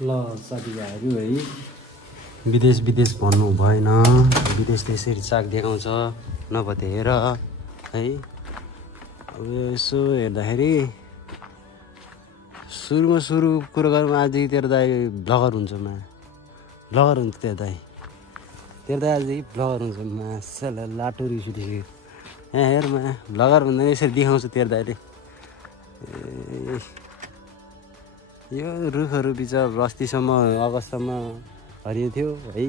ल साथीभाइहरू है विदेश भन्नु भएन। विदेशले यसरी चाक देखाउँछ नभए हेर है। अब यसो हेर्दाखेरि सुरु कुरो गरौँ आजदेखि तेरो दाइ ब्लगर हुन्छ ब्लगर हुन्छ तेरो दाइ आजदेखि ब्लगर हुन्छ मासला लाटो रिस उठिसक्यो। यहाँ हेरमा ब्लगर भन्दा यसरी देखाउँछ तेरो दाइले। यो रुखहरू बिचरा अस्तिसम्म अगस्तसम्म हरियो थियो है,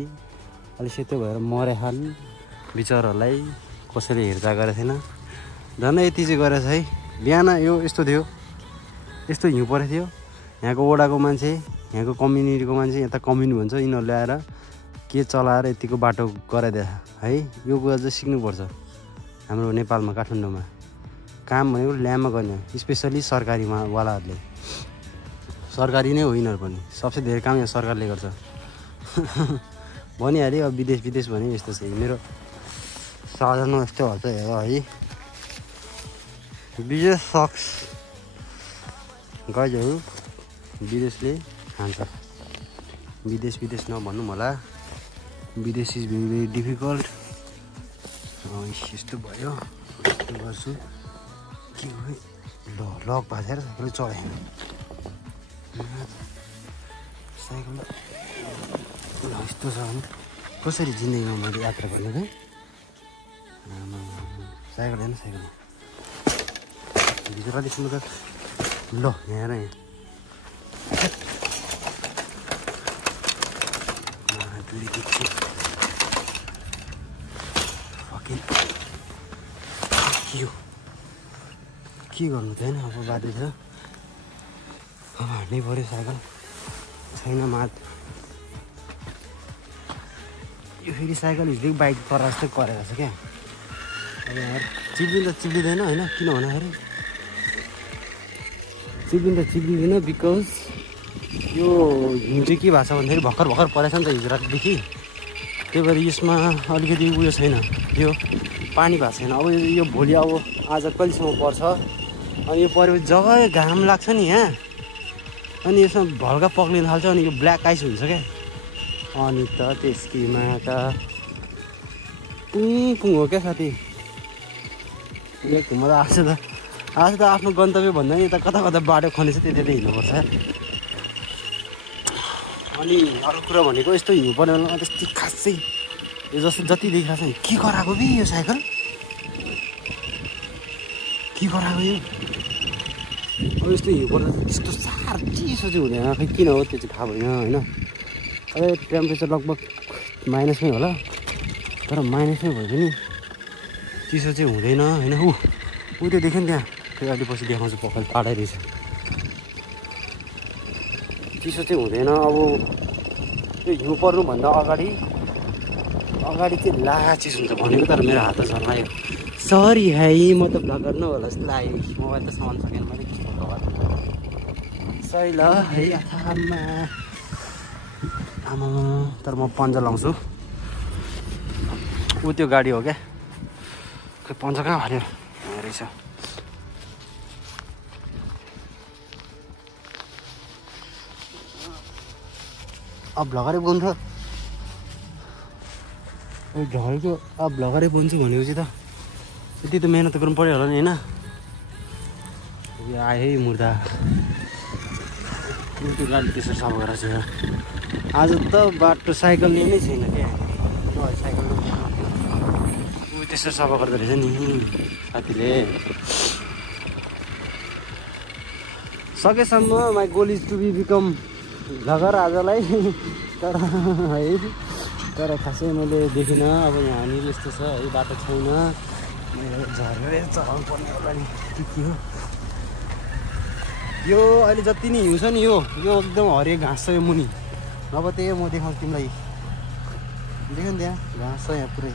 अलि सेतो भएर मरे खाल बिचराहरूलाई कसैले हेरचाह गरेको थिएन। झन् यति चाहिँ गरेछ है। बिहान यो यस्तो थियो, यस्तो हिउँ परेको थियो। यहाँको वडाको मान्छे, यहाँको कम्युनिटीको मान्छे, यता कम्युनिटी भन्छ, यिनीहरूले आएर के चलाएर यतिको बाटो गराइदिएछ है। यो कुरा चाहिँ सिक्नुपर्छ हाम्रो नेपालमा, काठमाडौँमा। काम भनेको ल्याममा गर्ने, स्पेसली सरकारीवालाहरूले। सरकारी नै हो यिनीहरू पनि, सबसे धेरै काम यहाँ सरकारले गर्छ। भनिहालेँ अब विदेश भने यस्तो छ। मेरो साधनमा यस्तो हुन्छ हेर है। विदेश सक्स गाइजहरू, विदेशले खान्छ। विदेश नभन्नु होला, विदेश इज भेरी भेरी डिफिकल्ट। यस्तो भयो, यस्तो गर्छु के हो लक भाँचेर साइकल चढाएँ। साइकल यस्तो छ भने कसरी जिन्दगीमा मैले यात्रा गर्ने है। साइकल होइन, साइकल भित्रदेखि त ल यहाँ र यहाँ के गर्नु थिएन। अब बाटो छ, अब हान्नै पऱ्यो। साइकल छैन मात। यो फेरि साइकल हिजो बाइक पर जस्तै गरेको छ क्या। अब यार चिप्लिँदैन होइन, किन भन्दाखेरि चिप्लिँदैन बिकज यो हिउँ चाहिँ के भएको छ भन्दाखेरि भर्खर परेछ नि त हिजो रातदेखि। त्यही भएर यसमा अलिकति उयो छैन, यो पानी भएको छैन। अब यो भोलि अब आज कहिलेसम्म पर्छ, अनि यो परेपछि जब घाम लाग्छ नि यहाँ, अनि यसमा भल्का पक्लिन थाल्छ, अनि यो ब्ल्याक आइस हुन्छ क्या। अनि त त्यसकीमा त पुङ हो क्या साथी। म त आज त आफ्नो गन्तव्य भन्दा नि यता कता बाटो खनेछ त्यति हिँड्नुपर्छ। अनि अरू कुरा भनेको यस्तो हिउँ पर्ने बेलामा त्यस्तो खासै यो जस्तो जति देखिरहेको छ नि, के गराएको बि यो साइकल, के गराएको यो। अब यस्तो हिउँ पर्दा त्यस्तो साह्रो चिसो चाहिँ हुँदैन, खै किन हो त्यो चाहिँ थाहा भएन होइन। अब टेम्परेचर लगभग माइनसमै होला, तर माइनसमै भए पनि चिसो चाहिँ हुँदैन होइन। ऊ त्यो देख्यो नि त्यहाँ, फेरि अलि पछि देखाउँछु, पक्का टाढै रहेछ। चिसो चाहिँ हुँदैन। अब त्यो हिउँ पर्नुभन्दा अगाडि चाहिँ ला चिसो हुन्छ भनेको, तर मेरो हात झर्लायो। सरी है, म त भ्लगर नहोला जस्तो लाग्यो। मोबाइल त सामान सकेन मैले, के भ्लगर सही ल है। आमा तर म पन्जा लाउँछु। ऊ त्यो गाडी हो क्या, खै पन्जा कहाँ हाल्यो रहेछ। अब भ्लगरै बन्छ, भ्लगरै बन्छु भनेपछि त यति त मेहनत गर्नु पऱ्यो होला नि होइन। आयो है मुर्दा, त्यो गाडी त्यसो सफा गरेर छ। आज त बाटो साइकल नै छैन क्या, साइकल त्यसो सफा गर्दो रहेछ नि साथीले। सकेसम्म my goal is to be become vlogger आजलाई। तर खासै मैले देखिनँ। अब यहाँ नि यस्तो छ है, बाटो छैन, झरेर चलाउनु पर्ने होला नि के हो। यो अहिले जति नि हिउँ छ नि, यो एकदम हरियो घाँस छ यो मुनि। नभए त्यही म देखाउँछु तिमीलाई, देख्यो नि त्यहाँ घाँस छ यहाँ पुरै।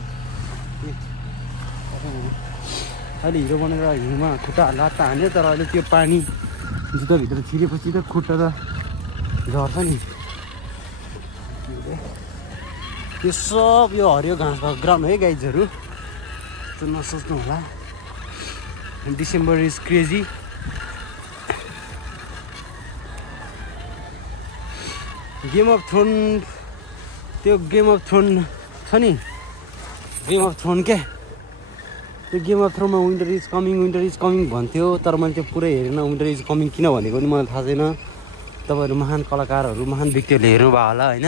अहिले हिरो बनेर हिउँमा खुट्टा लात्ता हान्यो, तर अहिले त्यो पानी जुत्ताभित्र छिरेपछि त खुट्टा त झर्छ नि। यो सब यो हरियो घाँस भएको ग्राउन्ड है गाइजहरू, त्यो नसोच्नु होला। December is crazy. Game of Throne त्यो गेम अफ थ्रोन छ नि गेम अफ थ्रोन क्या त्यो गेम अफ थ्रोनमा विन्टर इज कमिङ भन्थ्यो तर मैले त्यो पुरै हेरेन विन्टर इज कमिङ किन भनेको पनि मलाई थाहा छैन तपाईँहरू महान कलाकारहरू महान व्यक्तिहरूले हेर्नुभयो होला होइन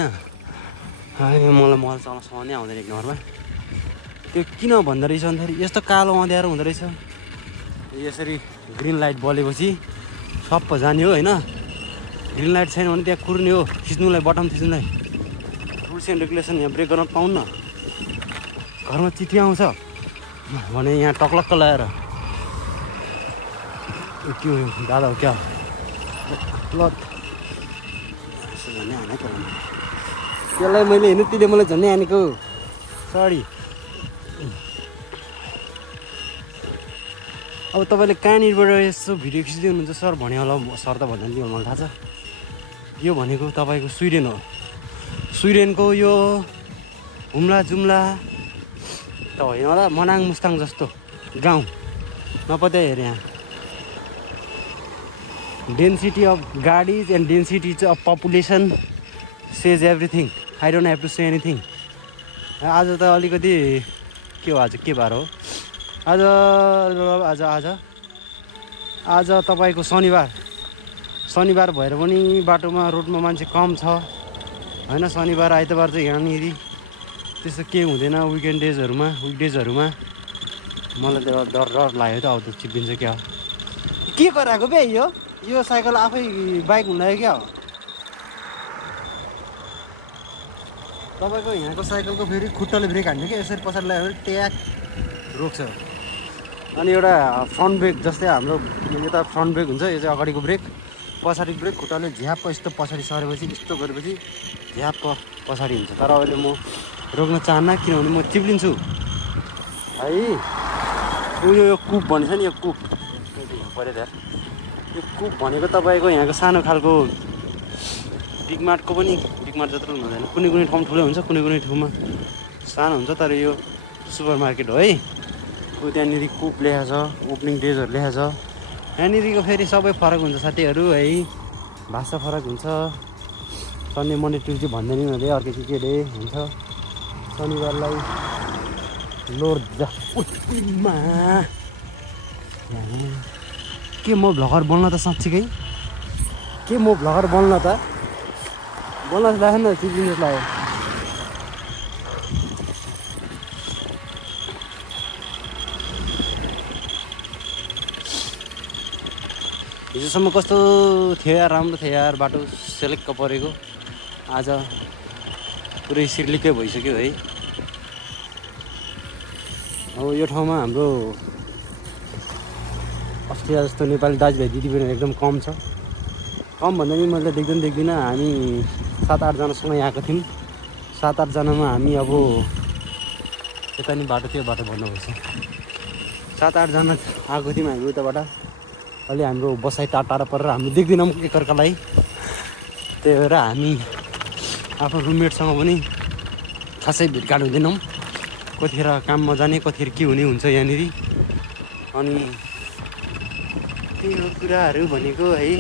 मलाई मोबाइल चलाउन नै आउँदैन एक नम्बरमा त्यो किन भन्दो रहेछ भन्दाखेरि यस्तो कालो अँध्यारो हुँदो रहेछ यसरी ग्रिन लाइट बलेपछि सप्प जाने हो होइन ग्रिन लाइट छैन भने त्यहाँ कुर्ने हो खिच्नुलाई बटन थिच्नुलाई रुल्स एन्ड रेगुलेसन यहाँ ब्रेक गर्न पाउन्न घरमा चिठी आउँछ भने यहाँ टक्लक्क लगाएर के हो दादा हो क्या ल झन्डै हानेको त्यसलाई मैले हेर्नु त्यसले मलाई झन्डै हानेको सरी अब तपाईँले कहाँनिरबाट यसो भिडियो खिच्दै हुनुहुन्छ सर भने होला सर त भन्दैन थियो मलाई थाहा छ यो भनेको तपाईँको स्विडेन हो स्विडेनको यो हुम्ला जुम्ला त होइन होला मनाङ मुस्ताङ जस्तो गाउँ नपत्या हेरेँ यहाँ डेन्सिटी अफ गाडीज and density of population says everything I don't have to say anything आज त अलिकति के हो आज के बार हो आज तपाईँको शनिबार भएर पनि बाटोमा रोडमा मान्छे कम छ होइन शनिबार आइतबार चाहिँ यहाँनिर त्यस्तो केही हुँदैन विकडेजहरूमा मलाई त डर लाग्यो त अब त चिप्लिन्छ क्या के गराएको बे यो साइकल आफै बाइक हुन लाग्यो क्या हो तपाईँको यहाँको साइकलको फेरि खुट्टाले ब्रेक हान्ने क्या यसरी पछाडि लाग्यो भने ट्याक रोक्छ अनि एउटा फ्रन्ट ब्रेक जस्तै हाम्रो यता फ्रन्ट ब्रेक हुन्छ यो चाहिँ अगाडिको ब्रेक पछाडिको ब्रेक खुट्टाले झ्याप्प यस्तो पछाडि सरेपछि यस्तो गरेपछि झ्याप्प पछाडि हुन्छ तर अहिले म रोक्न चाहन्न किनभने म चिप्लिन्छु है यो कुप भन्छ नि यो कुप पऱ्यो त्यहाँ यो कुप भनेको तपाईँको यहाँको सानो खालको बिगमार्टको पनि बिगमार्ट जत्रो हुँदैन कुनै ठाउँ ठुलो हुन्छ कुनै ठाउँमा सानो हुन्छ तर यो सुपर मार्केट हो है त्यहाँनिर कुप लेखा छ ओपनिङ डेजहरू लेखा छ यहाँनिरको फेरि सबै फरक हुन्छ साथीहरू है भाषा फरक हुन्छ सन्डे मन्डे ट्युजडे भन्दैन हुँदै अर्को के डे हुन्छ शनिबारलाई लोरमा के म भ्लगर बन्न त साँच्चीकै के म भ्लगर बन्न त बन्न लाग्यो नि त चिप्लिनु लाग्यो हिजोसम्म कस्तो थियो यार राम्रो थियो यार बाटो सेलेक्ट परेको आज पुरै सिर्लिकै भइसक्यो है अब यो ठाउँमा हाम्रो अस्ट्रेलिया जस्तो नेपाली दाजुभाइ दिदीबहिनी एकदम कम छ कम भन्दा पनि मैले देख्दिनँ हामी 7-8 जनासँग आएको थियौँ 7-8 जनामा हामी अब यता नि बाटो त्यो बाटो भन्नुपर्छ 7-8 जना आएको थियौँ हामी उताबाट अलि हाम्रो बसाइ टाढा परेर हामी देख्दैनौँ एकअर्कालाई त्यही भएर हामी आफ्नो रुममेटसँग पनि खासै भेटघाट हुँदैनौँ कतिखेर काममा जाने कतिखेर के हुने हुन्छ यहाँनिर अनि त्यही हो कुराहरू भनेको है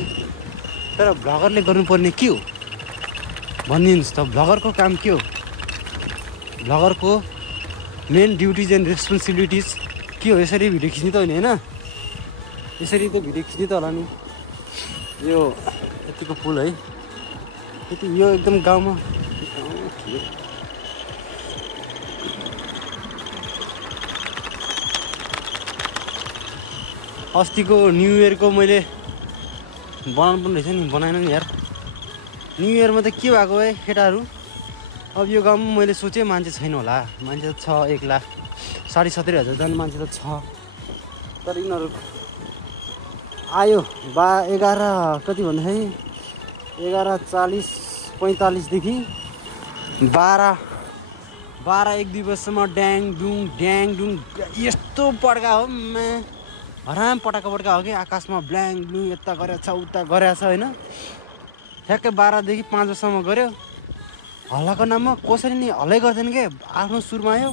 तर भ्लगरले गर्नुपर्ने के हो भनिदिनुहोस् त भ्लगरको काम के हो भ्लगरको मेन ड्युटिज एन्ड रेस्पोन्सिबिलिटिज के हो यसरी भिडियो खिच्ने त होइन यसरी त भिडियो खिच्ने त होला नि यो यतिको पुल है यति यो एकदम गाउँमा अस्तिको न्यु इयरको मैले बनाउनु पनि रहेछ नि बनाएन नि यार न्यु इयरमा त के भएको है केटाहरू अब यो गाउँमा मैले सोचेँ मान्छे छैन होला मान्छे त छ 1,70,000 जन मान्छे त छ तर यिनीहरू आयो 11 कति भन्दाखेरि 11:40-45 देखि 12-1-2 बजीसम्म ड्याङ डुङ यस्तो पड्का हो हराम पटाका हो कि आकाशमा ब्ल्याङ ब्लुङ यता गरेछ उता गरेछ होइन ठ्याक्कै 12 देखि 5 बजीसम्म गऱ्यो हल्लाको नाममा कसरी नि हल्लै गर्दैन के आफ्नो सुरमा आयो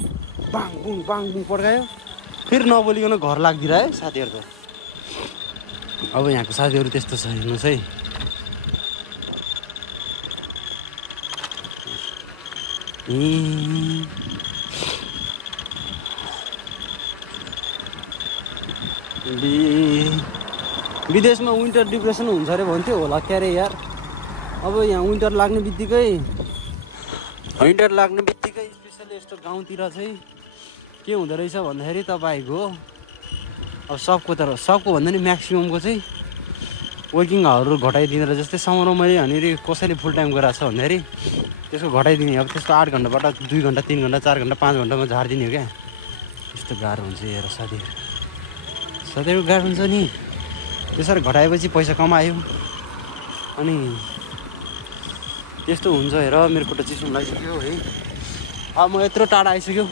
बाङ बुङ पड्कायो फेरि नबोलिकन घर लाग्दिरह है साथीहरू त अब यहाँको साथीहरू त्यस्तो छ हेर्नुहोस् है विदेशमा विन्टर डिप्रेसन हुन्छ अरे भन्थ्यो होला क्या अरे यार। अब यहाँ विन्टर लाग्ने बित्तिकै स्पेसली यस्तो गाउँतिर चाहिँ के हुँदो रहेछ भन्दाखेरि तपाईँको अब सबको भन्दा नि म्याक्सिममको चाहिँ वर्किङ आवर घटाइदिँदो रहेछ। जस्तै समरमा मैले यहाँनिर कसैले फुल टाइम गराएको छ भन्दाखेरि त्यसको घटाइदिने। अब त्यसको 8 घन्टाबाट 2 घन्टा 3 घन्टा 4 घन्टा 5 घन्टामा झारिदिने हो क्या। यस्तो गाह्रो हुन्छ हेर साथीहरू गाह्रो हुन्छ नि। त्यसरी घटाएपछि पैसा कमायो अनि त्यस्तो हुन्छ हेर। मेरो खुट्टा चिसो लागिसक्यो है। अब म यत्रो टाढा आइसक्यो।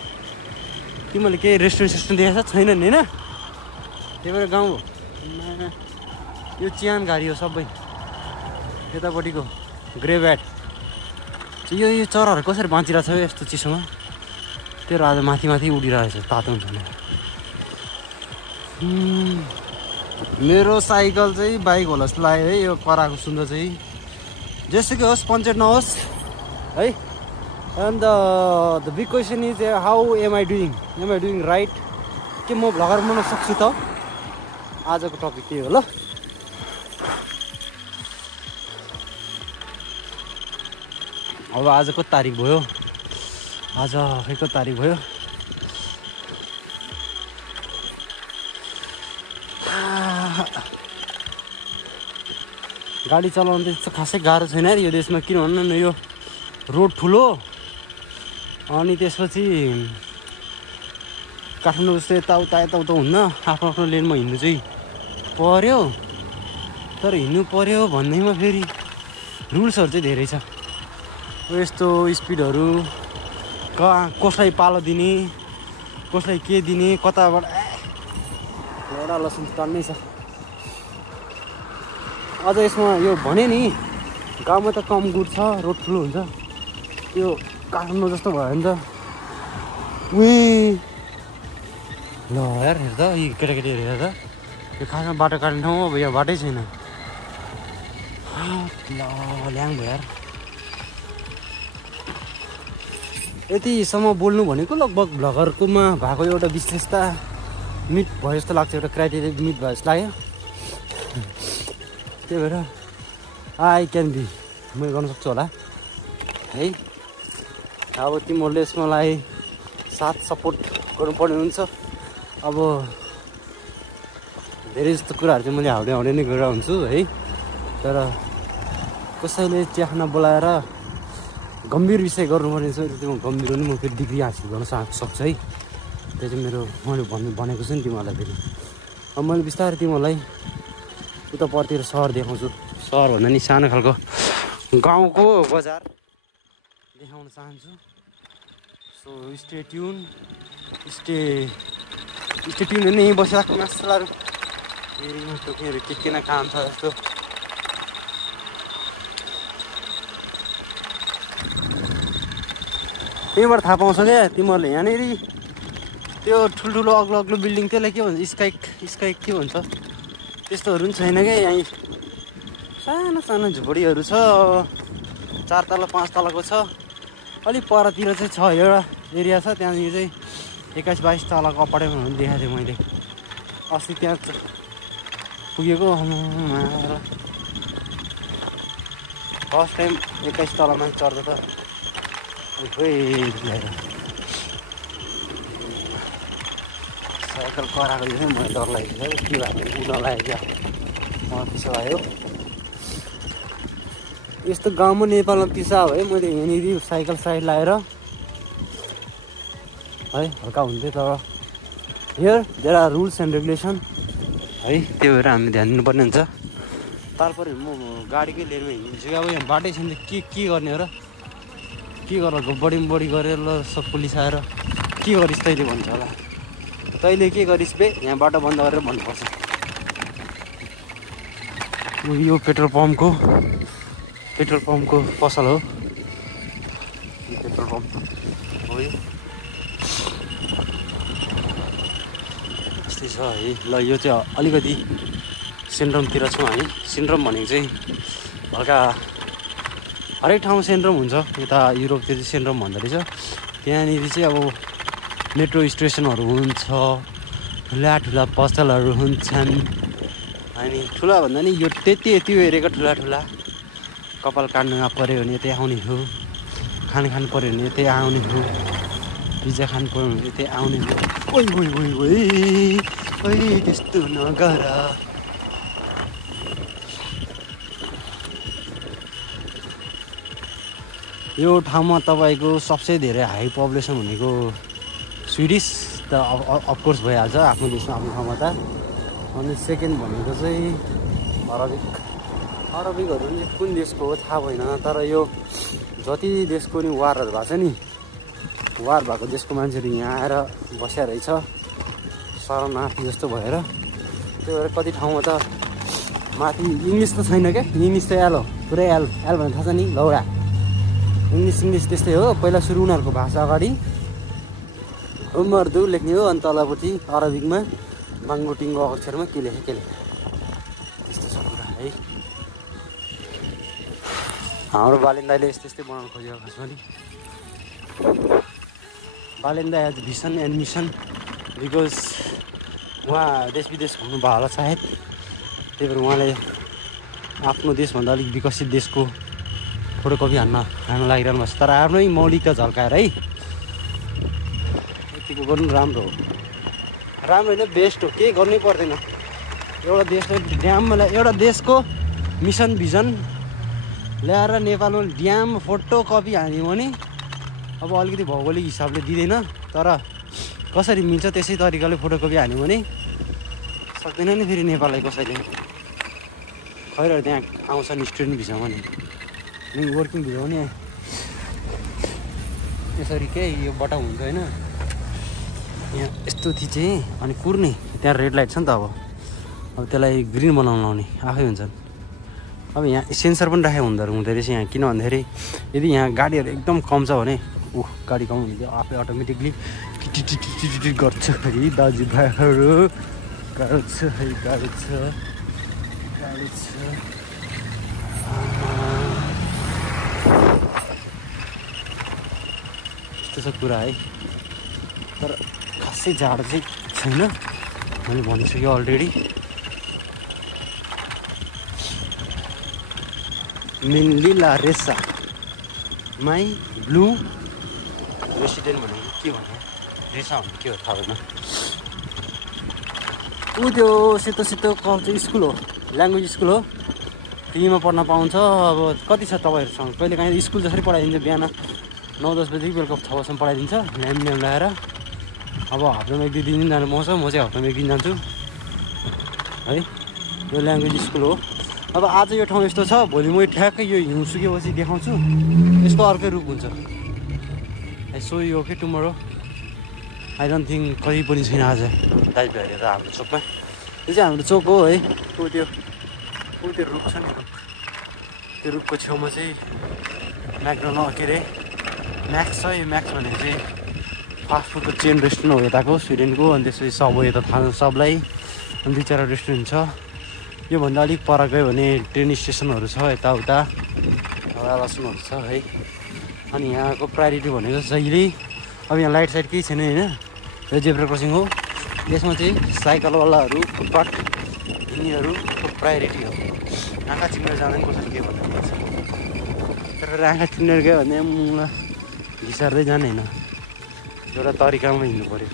तिमीले केही रेस्टुरेन्ट देखेको छैन नि होइन? त्यही भएर गाउँ हो यो चियान घारी हो सबै यतापट्टिको ग्रेभ्याट। यो चराहरू कसरी बाँचिरहेको छ यस्तो चिसोमा? त्यो आज माथि उडिरहेको छ तातो हुन्छ भने। मेरो साइकल चाहिँ बाइक होला जस्तो लाग्यो है। यो कराएको सुन्दा चाहिँ जेसुकै होस् पञ्चर नहोस् है। And the big question is how am I doing right? के म भ्लगर बनाउन सक्छु त? आजको टपिक त्यही हो ल। अब आज कति तारिक भयो? आज कति तारिक भयो? गाडी चलाउनु त्यस्तो खासै गाह्रो छैन यो देशमा। किन भन्नु न, यो रोड ठुलो अनि त्यसपछि काठमाडौँ जस्तो यताउता हुन्न। आफ्नो लेनमा हिँड्नु चाहिँ पर्यो। तर हिँड्नु पर्यो भन्दैमा फेरि रुल्सहरू चाहिँ धेरै छ। यस्तो स्पिडहरू कसलाई पालो दिने, कसलाई के दिने, कताबाट एउटा लसुन टन्नै छ। अझ यसमा यो भने नि गाउँमा त कम गुड छ, रोड ठुलो हुन्छ। यो काठमाडौँ जस्तो भयो भने त ल यार हेर त यी केटाकेटीहरू हेर त। यो खासमा बाटो काट्ने ठाउँ अब यहाँ बाटै छैन। ल ल्याङ भयो यार। यतिसम्म बोल्नु भनेको लगभग भ्लगरकोमा भएको एउटा विशेषता मिट भयो जस्तो लाग्छ। एउटा क्राइटेरिया मिट भयो जस्तो लाग्यो। त्यही भएर आई क्यान बी मैले गर्न सक्छु होला है। अब तिमीहरूले यसमालाई साथ सपोर्ट गर्नुपर्ने हुन्छ। अब धेरै जस्तो कुराहरू चाहिँ मैले हाउडे नै गरेर हुन्छु है। तर कसैले चिया खाना बोलाएर गम्भीर विषय गर्नुपर्ने छ त्यो गम्भीर पनि म फेरि डिग्री हासिल गर्न सक्छु है। त्यो चाहिँ मैले भनेको छु नि तिमीहरूलाई। फेरि अब मैले बिस्तारै तिमीहरूलाई उतापट्टितिर सहर देखाउँछु। सहर भन्दा नि सानो खालको गाउँको बजार देखाउन चाहन्छु। सो स्टे ट्युन होइन यहीँ बसिरहेको मासुलाहरू टोकीहरू के न काम छ जस्तो। त्यहीँबाट थाहा पाउँछ क्या तिमीहरूले। यहाँनिर त्यो ठुल्ठुलो अग्लो बिल्डिङ त्यसलाई के भन्छ स्काइक के भन्छ त्यस्तोहरू पनि छैन क्या। यहीँ सानो झुपडीहरू छ। 4 तला 5 तलाको छ। अलिक परतिर चाहिँ छ एउटा एरिया छ। त्यहाँनिर चाहिँ 21-22 तलाको अपार्टमेन्टहरू देखाएको थिएँ मैले अस्ति। त्यहाँ पुगेको फर्स्ट टाइम 21 तलामा चढ्दा त साइकल कराएको थियो मलाई डर लागेको थियो। के भएको उड्न लाग्यो क्या त्यसो भयो। यस्तो गाउँमा नेपालमा पिसा है। मैले यहाँनिर साइकल साइड लगाएर है हल्का हुन्थ्यो। तर here there are rules and regulation है। त्यो भएर हामी ध्यान दिनुपर्ने हुन्छ। तारपरि म गाडीकै लेनमा हिँडिदिन्छु। अब यहाँ बाटै छैन के गर्ने हो र? के गर बढी गरेर ल सब पुलिस आएर के गरिस् तैँले भन्छ होला। तैँले के गरिस् बे यहाँ बाटो बन्द गरेर भन्नुपर्छ। यो पेट्रोल पम्पको पसल हो। पेट्रोल पम्प हो यो। यस्तै छ है। ल यो चाहिँ अलिकति सिन्ड्रोमतिर छौँ हामी। सिन्ड्रोम भनेको चाहिँ हल्का हरेक ठाउँ सेन्ट्रम हुन्छ। यता युरोपतिर चाहिँ सेन्ट्रम भन्दो रहेछ। त्यहाँनिर चाहिँ अब मेट्रो स्टेसनहरू हुन्छ, ठुला पसलहरू हुन्छन्। अनि ठुला भन्दा नि यो त्यति हेरेको ठुला कपाल काट्नुमा पऱ्यो भने यतै आउने हो, खानु पऱ्यो भने यतै आउने हो, पिज्जा खानु पऱ्यो भने यतै आउने हो। ओइ त्यस्तो नगर। यो ठाउँमा तपाईँको सबसे धेरै हाई पपुलेसन भनेको स्विडिस त अफकोर्स भइहाल्छ आफ्नो देशमा, आफ्नो ठाउँमा त। अनि सेकेन्ड भनेको चाहिँ अरबिकहरू पनि कुन देशको हो थाहा भएन, तर यो जति देशको नि वारहरू भएको छ नि, वार भएको देशको मान्छेहरू यहाँ आएर बस्या रहेछ शरणार्थी जस्तो भएर। त्यही भएर कति ठाउँमा त माथि इङ्ग्लिस त छैन क्या, इङ्ग्लिस त एल हो, पुरै एल भने थाहा छ नि, लौडा इङ्ग्लिस त्यस्तै हो। पहिला सुरु उनीहरूको भाषा अगाडि उर्दू लेख्ने हो, अनि तलपट्टि अरबिकमा माङ्गोटिङ्गो अक्षरमा के लेखे त्यस्तो छ कुरा है। हाम्रो बालेन्दाले यस्तै बनाउनु खोजेको खासमा नि। बालेन्दा as vision and mission, because उहाँ देश विदेश घुम्नु भयो होला सायद, त्यही भएर उहाँले आफ्नो देशभन्दा अलिक विकसित देशको फोटोकपी हान्न लागिरहनु भएको छ। तर आफ्नै मौलिकता झल्काएर है, यतिको गर्नु राम्रो हो, राम्रो होइन बेस्ट हो, केही गर्नै पर्दैन। एउटा देशले एउटा देशको मिसन भिजन ल्याएर नेपालमा ड्याम फोटोकपी हान्यो भने अब अलिकति भौगोलिक हिसाबले दिँदैन, तर कसरी मिल्छ त्यसै तरिकाले फोटोकपी हान्यो भने सक्दैन नि फेरि नेपाललाई कसैले। खैर त्यहाँ आउँछ नि स्टुडेन्ट भिजामा नि, वर्किङ भिजा पनि यसरी के यो बटा हुन्छ होइन, यहाँ यस्तो थी चाहिँ अनि कुर्ने त्यहाँ रेड लाइट छ नि त। अब त्यसलाई ग्रिन बनाउन लाउने आफै हुन्छन्। अब यहाँ सेन्सर पनि राखेको हुँदो रहेछ यहाँ, किन भन्दाखेरि यदि यहाँ गाडीहरू एकदम कम छ भने गाडी कम हुने आफै अटोमेटिकली टिटिटिटिटिटिट गर्छ। है दाजुभाइहरू गाडी छ त्यस्तो छ कुरा है। तर खासै जाडो चाहिँ छैन, मैले भनिसकेँ अलरेडी। मेनली ला रेसा माई ब्लू रेसिडेन्ट भनेको के भन्यो, रेसा भन्ने के हो थाहा भएन। त्यो सेतो कल चाहिँ स्कुल हो, ल्याङ्ग्वेज स्कुल हो, फ्रीमा पढ्न पाउँछ। अब कति छ तपाईँहरूसँग, कहिले काहीँ स्कुल जसरी पढाइदिन्छ बिहान 9-10 बजी बेलुका 6 बजीसम्म पढाइदिन्छ ल्याम लगाएर। अब हप्तामा 1-2 दिन जानु पाउँछ, म चाहिँ हप्तामा 1 दिन जान्छु है। यो ल्याङ्ग्वेज स्कुल हो। अब आज यो ठाउँ यस्तो छ, भोलि म ठ्याक्कै यो हिउँ सुकेपछि देखाउँछु, यसको अर्कै रूप हुन्छ। I so you okay tomorrow. I don't think कहीँ पनि छैन आज दाइभाइहरू त हाम्रो चोकमा। यो चाहिँ हाम्रो चोक हो है। त्यो रुख छ नि, रुख, त्यो रुखको छेउमा चाहिँ म्याकडोनल्ड के अरे म्याक्स छ। यो म्याक्स भनेको चाहिँ फास्ट फुडको चेन रेस्टुरेन्ट हो यताको स्विडेनको। अनि त्यसपछि सबवे त थाहा सबलाई, अनि 2-4 रेस्टुरेन्ट छ। योभन्दा अलिक पर गयो भने ट्रेन स्टेसनहरू छ, यताउता हावालासनहरू छ है। अनि यहाँको प्रायोरिटी भनेको जहिले अब यहाँ लाइट साइड केही छैन होइन, यो जेब्रा क्रसिङ हो। यसमा चाहिँ साइकलवालाहरू, फुटपाथ हिँड्नेहरूको प्रायोरिटी हो। आँखा चिनेर जाँदैन कसरी के भन्नु पर्छ, तर आँखा चिनेर गयो भने मुला घिसार्दै जाने होइन, एउटा तरिकामा हिँड्नु पऱ्यो।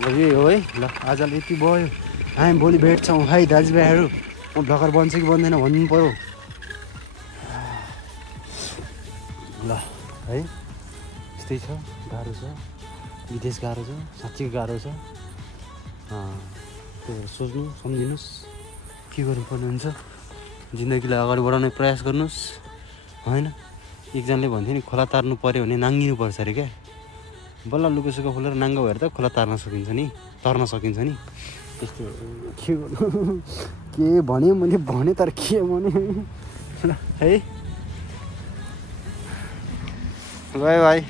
ल यही हो है। ल आजलाई यति भयो, हामी भोलि भेट्छौँ है दाजुभाइहरू। म भर्खर बन्छ कि बन्दैन भन्नु पऱ्यो ल है। यस्तै छ, गाह्रो छ, विदेश गाह्रो छ, साँच्चै गाह्रो छ। त्यही भएर सोच्नु सम्झिनुहोस् के गर्नुपर्ने हुन्छ, जिन्दगीलाई अगाडि बढाउने प्रयास गर्नुहोस् होइन। एकजनाले भन्थ्यो नि खोला तार्नु पऱ्यो भने नाङ्गिनु पर्छ अरे क्या। बल्ल लुकोसुको खोलेर नाङ्गो भएर त खोला तर्न सकिन्छ नि। त्यस्तो के गर्नु, के भने मैले भने तर के भने है। By by.